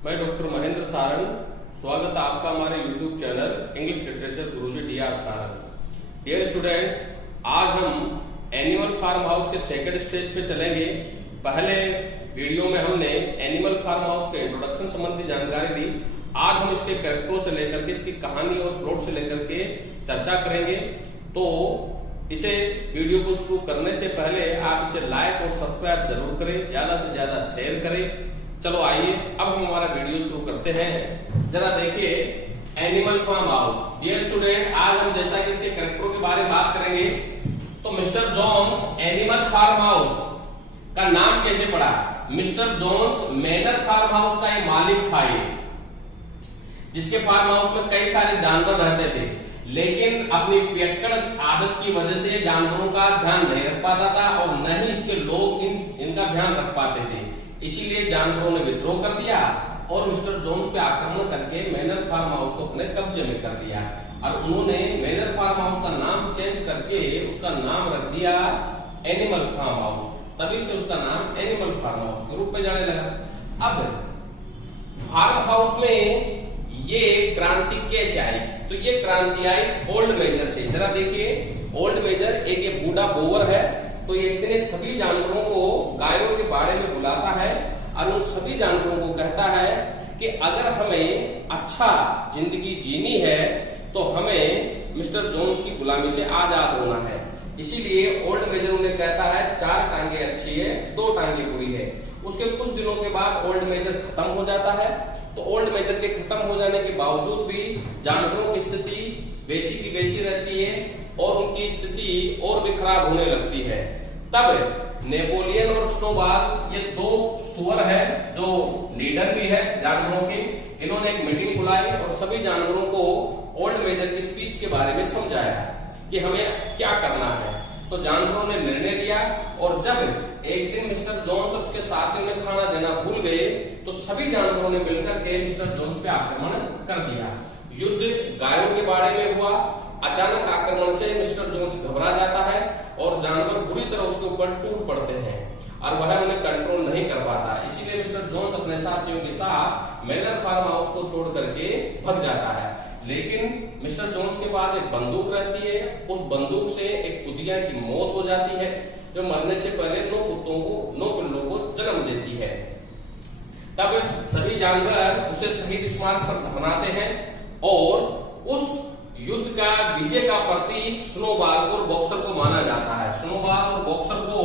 मैं डॉक्टर महेंद्र सारंग, स्वागत है आपका हमारे YouTube चैनल इंग्लिश लिटरेचर गुरुजी DR सारंग। डियर स्टूडेंट, आज हम एनिमल फार्म हाउस के सेकंड स्टेज पे चलेंगे। पहले वीडियो में हमने एनिमल फार्म हाउस के इंट्रोडक्शन संबंधी जानकारी दी। आज हम इसके कैरेक्टरों से लेकर के इसकी कहानी और प्लॉट से लेकर के चर्चा करेंगे। तो इसे वीडियो को शुरू करने से पहले आप इसे लाइक और सब्सक्राइब जरूर करें, ज्यादा से ज्यादा शेयर करें। चलो आइए अब हम हमारा वीडियो शुरू करते हैं। जरा देखिए animal farm house. Dear student, आज हम जैसा कि इसके कैरेक्टरों के बारे में बात करेंगे, तो mister Jones animal farm house का नाम कैसे पड़ा? Mister Jones manor farm house का ये मालिक था, ये जिसके फार्म हाउस में कई सारे जानवर रहते थे, लेकिन अपनी पियक्कड़ आदत की वजह से जानवरों का ध्यान नहीं रख पाता था और न ही इसके लोग इनका ध्यान रख पाते थे। इसीलिए जानवरों ने विद्रोह कर दिया और मिस्टर जोन्स पे आक्रमण करके मैनर फार्म हाउस को अपने कब्जे में कर लिया और उन्होंने मैनर फार्म हाउस का नाम चेंज करके उसका नाम रख दिया एनिमल फार्म हाउस। तभी से उसका नाम एनिमल फार्म हाउस के रूप में जाने लगा। अब फार्म हाउस में ये क्रांति कैसे आई? तो ये क्रांति आई ओल्ड मेजर से। जरा देखिए ओल्ड मेजर एक ये बूढ़ा बोवर है, तो ये एक दिन सभी जानवरों को गायों के बाड़े में बुलाता है और उन सभी जानवरों को कहता है कि अगर हमें अच्छा जिंदगी जीनी है तो हमें मिस्टर जोन्स की गुलामी से आजाद होना है। इसीलिए ओल्ड मेजर उन्हें कहता है 4 टांगे अच्छी है, 2 टांगे बुरी है। उसके कुछ दिनों के बाद ओल्ड मेजर खत्म हो जाता है। तो ओल्ड मेजर के खत्म हो जाने के बावजूद भी जानवरों की स्थिति वैसी की वैसी रहती है और उनकी स्थिति और भी खराब होने लगती है। तब नेपोलियन और स्नोबॉल, ये 2 सुअर है जो लीडर भी है जानवरों के, इन्होंने एक मीटिंग बुलाई और सभी जानवरों को ओल्ड मेजर की स्पीच के बारे में समझाया कि हमें क्या करना है। तो जानवरों ने निर्णय लिया और जब एक दिन मिस्टर जोन्स और उसके साथियों ने खाना देना भूल गए तो सभी जानवरों ने मिलकर के मिस्टर जोन्स पे आक्रमण कर दिया। युद्ध गायों के बाड़े में हुआ। अचानक आक्रमण से मिस्टर जोन्स घबरा जाता है और जानवर बुरी तरह उसके ऊपर टूट पड़ते हैं और वह उन्हें कंट्रोल नहीं कर पाता। इसीलिए मिस्टर जोन्स अपने साथियों के साथ मैनर फार्म हाउस को छोड़ करके भग जाता है। लेकिन मिस्टर जोन्स के पास एक बंदूक रहती है। उस बंदूक से एक कुतिया की मौत हो जाती है जो मरने से पहले 9 पिल्लों को जन्म देती है। तब सभी जानवर उसे शहीद स्मारक पर दफनाते हैं और उस युद्ध का विजय का प्रतीक स्नोबॉल और बॉक्सर को माना जाता है। स्नोबॉल और बॉक्सर को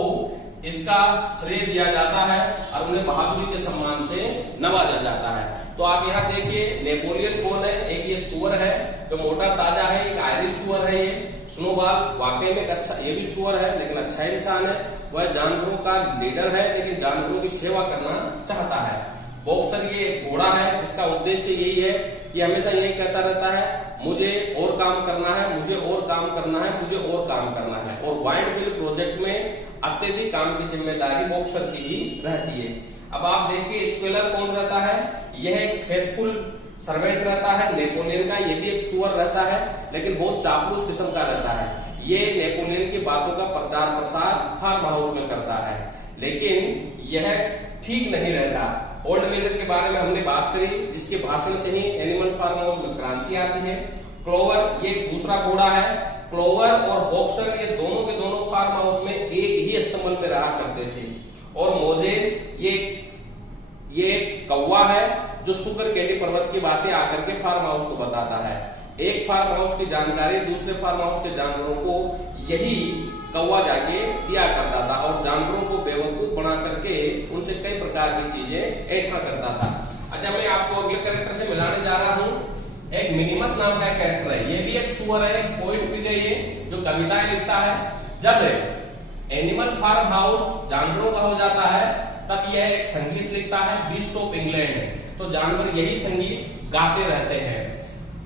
इसका श्रेय दिया जाता है और उन्हें बहादुरी के सम्मान से नवाजा जाता है। तो आप यहाँ देखिए नेपोलियन कौन है? एक ये सुअर है जो मोटा ताजा है, एक आयरिश सुअर है। ये स्नोबॉल वाकई में अच्छा, ये भी सुअर है लेकिन अच्छा इंसान है। वह जानवरों का लीडर है लेकिन जानवरों की सेवा करना चाहता है। बॉक्सर ये एक घोड़ा है, इसका उद्देश्य यही है कि हमेशा यही कहता रहता है मुझे और काम करना है, मुझे और काम करना है, मुझे और काम करना है। और वाइट बिल प्रोजेक्ट में अत्यधिक काम की जिम्मेदारी बॉक्सर की ही रहती है। अब आप देखिए स्क्वेलर कौन रहता है? यह एक फेथफुल सर्वेंट रहता है नेपोलियन का। ये भी एक सुअर रहता है लेकिन बहुत चापलूस किस्म का रहता है। ये नेपोलियन की बातों का प्रचार प्रसार फार्म हाउस में करता है लेकिन यह ठीक नहीं रहता। ओल्ड मेजर के बारे में हमने बात करी जिसके भाषण से ही एनिमल फार्म हाउस में क्रांति आती है। क्लोवर ये दूसरा घोड़ा है। क्लोवर और बॉक्सर ये दोनों के दोनों फार्म हाउस में एक ही स्तंभ पे रहा करते थे। और मोजेज ये कौवा है जो सुगर कैली पर्वत की बातें आकर के फार्म हाउस को बताता है। एक फार्म हाउस की जानकारी दूसरे फार्म हाउस के जानवरों को यही कौवा जाके दिया करता था और जानवरों को बेवकूफ बना करके उनसे कई प्रकार की चीजें ऐठा करता था। अच्छा, मैं आपको अगले कैरेक्टर से मिलाने जा रहा हूँ। एक मिनिमस नाम का कैरेक्टर है। ये भी एक सुअर है, पोएट भी है ये, जो कविताएं लिखता है। जब एनिमल फार्म हाउस जानवरों का हो जाता है तब यह एक संगीत लिखता है, बीस्ट ऑफ इंग्लैंड है। तो जानवर यही संगीत गाते रहते हैं।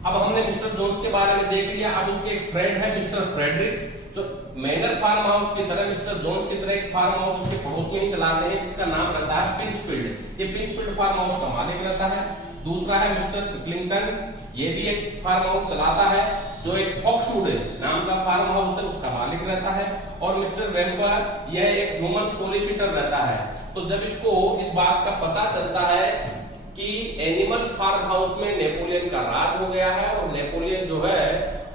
अब हमने मिस्टर जोन्स के बारे में देख लिया। अब उसके एक फ्रेंड है मिस्टर फ्रेडरिक, जो मैनर फार्म हाउस की तरह मिस्टर जोन्स की तरह एक फार्म हाउस उसके पड़ोस में ही चलाते हैं जिसका नाम रहता है पिंचफील्ड। ये पिंचफील्ड फार्म हाउस का मालिक रहता है। दूसरा है मिस्टर क्लिंटन, ये भी एक फार्म हाउस चलाता है जो एक फॉक्सवुड नाम का फार्म हाउस है, उसका मालिक रहता है। और मिस्टर वेम्पर यह एक ह्यूमन सोलिसिटर रहता है। तो जब इसको इस बात का पता चलता है कि फार्म हाउस में नेपोलियन का राज हो गया है और नेपोलियन जो है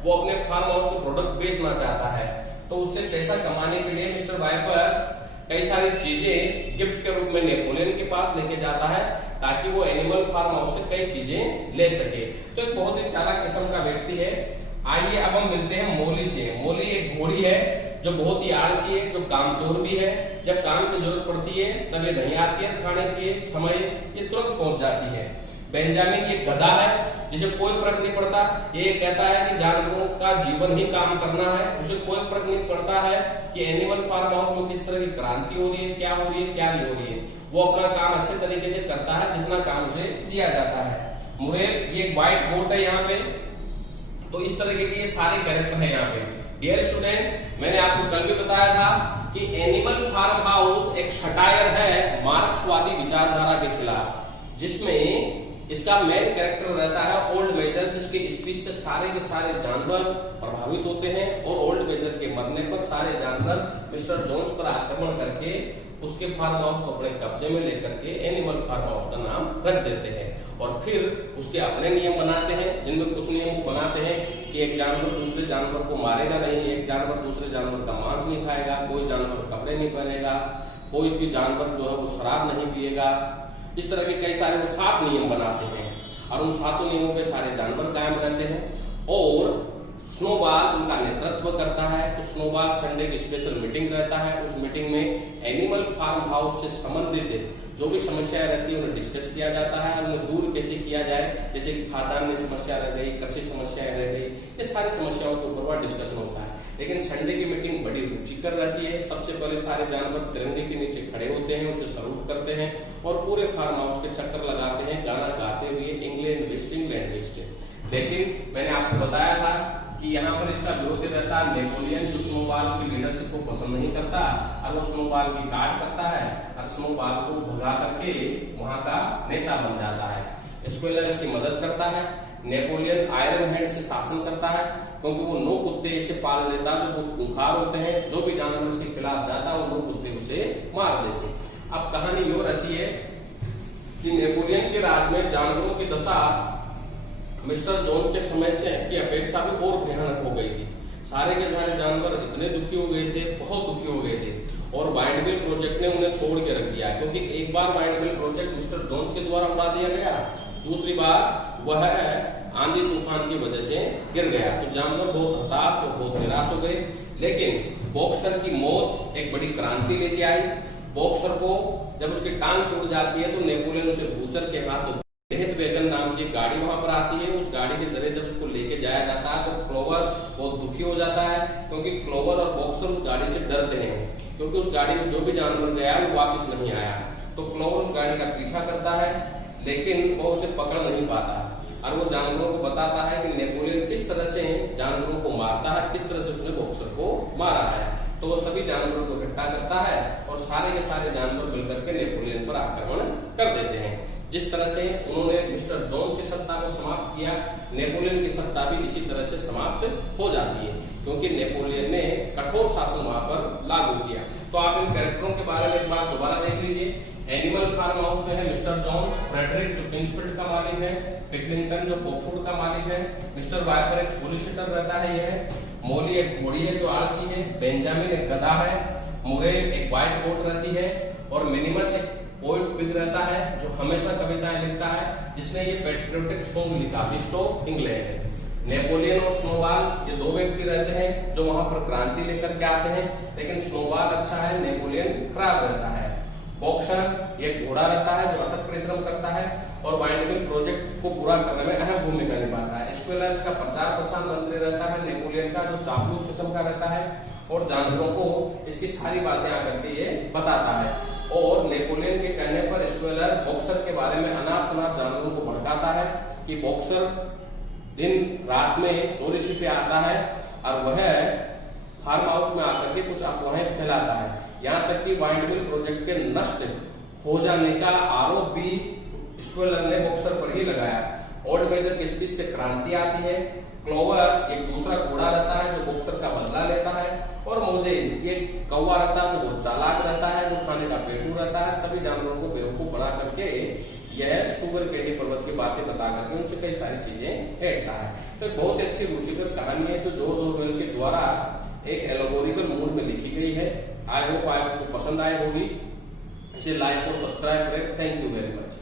वो अपने फार्म हाउस के प्रोडक्ट बेचना चाहता है। तो उससे पैसा कमाने के लिए मिस्टर वाइपर कई सारी चीजें गिफ्ट के रूप में नेपोलियन के पास लेके जाता है ताकि वो एनिमल फार्म हाउस से कई चीजें ले सके। तो एक बहुत ही चालाक किस्म का व्यक्ति है। आइए अब हम मिलते हैं मोली से। मोली एक घोड़ी है जो बहुत ही आलसी है, जो कामचोर भी है। जब काम की जरूरत पड़ती है तब ये नहीं आती है, खाने के समय ये तुरंत पहुंच जाती है। बेंजामिन ये गधा है जिसे कोई फर्क नहीं पड़ता। ये कहता है कि जानवरों का जीवन ही काम करना है, उसे कोई फर्क नहीं पड़ता है कि एनिमल फार्म हाउस में किस तरह की क्रांति हो रही है, क्या हो रही है, क्या नहीं हो रही है। वो अपना काम अच्छे तरीके से करता है जितना काम उसे दिया जाता है। मुरेल ये व्हाइट गोट है यहाँ पे। तो इस तरीके के ये सारे कैरेक्टर है यहाँ पे। डियर स्टूडेंट, मैंने आपको कल भी बताया था कि एनिमल फार्म हाउस एक सटायर है मार्क्सवादी विचारधारा के खिलाफ, जिसमें इसका मेन कैरेक्टर रहता है ओल्ड मेजर, जिसके स्पीच से सारे के सारे जानवर प्रभावित होते हैं और ओल्ड मेजर के मरने पर सारे जानवर मिस्टर जोन्स पर आक्रमण करके उसके फार्म हाउस को अपने कब्जे में लेकर के एनिमल फार्म हाउस का नाम रख देते हैं और फिर उसके अपने नियम बनाते हैं, जिनमें कुछ नियम वो बनाते हैं कि एक जानवर दूसरे जानवर को मारेगा नहीं, एक जानवर दूसरे जानवर का मांस नहीं खाएगा, कोई जानवर कपड़े नहीं पहनेगा, कोई भी जानवर जो है वो शराब नहीं पिएगा। इस तरह के कई सारे वो 7 नियम बनाते हैं और उन 7 नियमों पे सारे जानवर कायम रहते हैं। और स्नोबॉल उनका नेतृत्व करता है। तो स्नोबॉल संडे की स्पेशल मीटिंग रहता है। उस मीटिंग में एनिमल फार्म हाउस से संबंधित जो भी समस्याएं रहती है उन्हें डिस्कस किया जाता है और उन्हें दूर कैसे किया जाए। जैसे कि खाद्यान्न में समस्या रह गई, कृषि समस्याएं रह गई, ये सारी समस्याओं के ऊपर वह डिस्कशन होता है। लेकिन संडे की मीटिंग बड़ी रुचिकर रहती है। सबसे पहले सारे जानवर तिरंगे के नीचे खड़े होते हैं, उसे सल्यूट करते हैं और पूरे फार्म हाउस के चक्कर लगाते हैं गाना गाते हुए, इंग्लैंड वेस्ट इंग्लैंड वेस्ट। लेकिन मैंने आपको बताया था कि यहाँ पर इसका विरोधी रहता है नेपोलियन, जो स्नोबॉल की लीडरशिप को पसंद नहीं करता और वो स्नोबॉल की गार्ड करता है और स्नोबॉल को भगा करके वहां का नेता बन जाता है। स्क्वेलर इसकी मदद करता है। नेपोलियन आयरन हैंड से शासन करता है क्योंकि वो 9 कुत्ते ऐसे पाल लेता जो बहुत खूंखार होते हैं, जो भी जानवर इसके खिलाफ जाता है वो 9 कुत्ते उसे मार देते। अब कहानी यो रहती है कि नेपोलियन के राज में जानवरों की दशा मिस्टर जोन्स के समय से की अपेक्षा भी और भयानक हो गई थी। सारे के सारे जानवर इतने दुखी हो गए थे, बहुत दुखी हो गए थे और वाइंडमिल प्रोजेक्ट ने उन्हें तोड़ के रख दिया। क्योंकि एक बार वाइंडमिल प्रोजेक्ट मिस्टर जोन्स के द्वारा उड़ा दिया गया, दूसरी बार वह आंधी तूफान की वजह से गिर गया। तो जानवर बहुत हताश और बहुत निराश हो गए। लेकिन बॉक्सर की मौत एक बड़ी क्रांति लेके आई। बॉक्सर को जब उसकी टांग टूट जाती है तो नेपोलियन उसे बूचर के हाथ डेथ वैगन नाम की गाड़ी वहां पर आती है। उस गाड़ी के जरिए जब उसको लेके जाया जाता है तो क्लोवर बहुत दुखी हो जाता है क्योंकि क्लोवर और बॉक्सर उस गाड़ी से डरते हैं क्योंकि उस गाड़ी में जो भी जानवर गया वो वापस नहीं आया। तो क्लोवर उस गाड़ी का पीछा करता है लेकिन वो उसे पकड़ नहीं पाता और वो जानवरों को बताता है कि नेपोलियन किस तरह से जानवरों को मारता है, किस तरह से उसने बॉक्सर को मारा है। तो वो सभी जानवरों को इकट्ठा करता है और सारे के सारे जानवर मिलकर के नेपोलियन पर आक्रमण कर देते हैं। जिस तरह से उन्होंने मिस्टर जोन्स की सत्ता को समाप्त किया, नेपोलियन की सत्ता भी इसी तरह से समाप्त हो जाती है क्योंकि नेपोलियन ने कठोर शासन वहां पर लागू किया। तो आप इन कैरेक्टरों के बारे में एक बार दोबारा देख लीजिए। एनिमल फार्म हाउस में है मिस्टर जोन्स, फ्रेडरिक जो किंग्सफील्ड का मालिक है, पिकलिंगटन जो पोक्सवुड का मालिक है, मिस्टर वाइपर एक सोलिसिटर रहता है यह, मोली एक घोड़ी है जो आलसी है, बेंजामिन एक गधा है, मुरेल एक व्हाइट गोट रहती है और मिनिमस एक पोएट पिग रहता है जो हमेशा कविताएं लिखता है, जिसने ये पेट्रियोटिक सॉन्ग लिखा बिस्ट ऑफ इंग्लैंड है। नेपोलियन और स्नोबॉल ये 2 व्यक्ति रहते हैं जो वहां पर क्रांति लेकर के आते हैं, लेकिन स्नोबॉल अच्छा है, नेपोलियन खराब रहता है। बॉक्सर एक घोड़ा रहता है जो अथक परिश्रम करता है और वाइंडमिल प्रोजेक्ट को पूरा करने में अहम भूमिका निभाता है। स्क्वेलर इसका प्रचार प्रसार मंत्री रहता है नेपोलियन का, जो चापलूस किस्म का रहता है और जानवरों को इसकी सारी बातें आकर के ये बताता है। और नेपोलियन के कहने पर स्क्वेलर बॉक्सर के बारे में अनाप शनाप जानवरों को भड़काता है कि बॉक्सर दिन रात में चोरी छिपे आता है और वह फार्म हाउस में आकर के कुछ अफवाहें फैलाता है। यहाँ तक कि वाइंडमिल प्रोजेक्ट के नष्ट हो जाने का आरोप भी स्क्वेलर ने बॉक्सर पर ही लगाया। ओल्ड मेजर की स्पीच से क्रांति आती है। क्लोवर एक दूसरा घोड़ा रहता है जो बॉक्सर का बदला लेता है और मोजेज ये कौवा रहता है जो बहुत चालाक रहता है, जो खाने का पेटू रहता है, सभी जानवरों को बेवकूफ बना करके यह शुगर कैंडी पर्वत की बातें बता करके उनसे कई सारी चीजें कहता है। तो एक बहुत अच्छी रुचिकर कहानी है जो जॉर्ज ऑरवेल के द्वारा एक एलोगोरिकल मूड में लिखी गई है। आई होप आपको पसंद आई होगी। इसे लाइक और सब्सक्राइब करें। Thank you very much.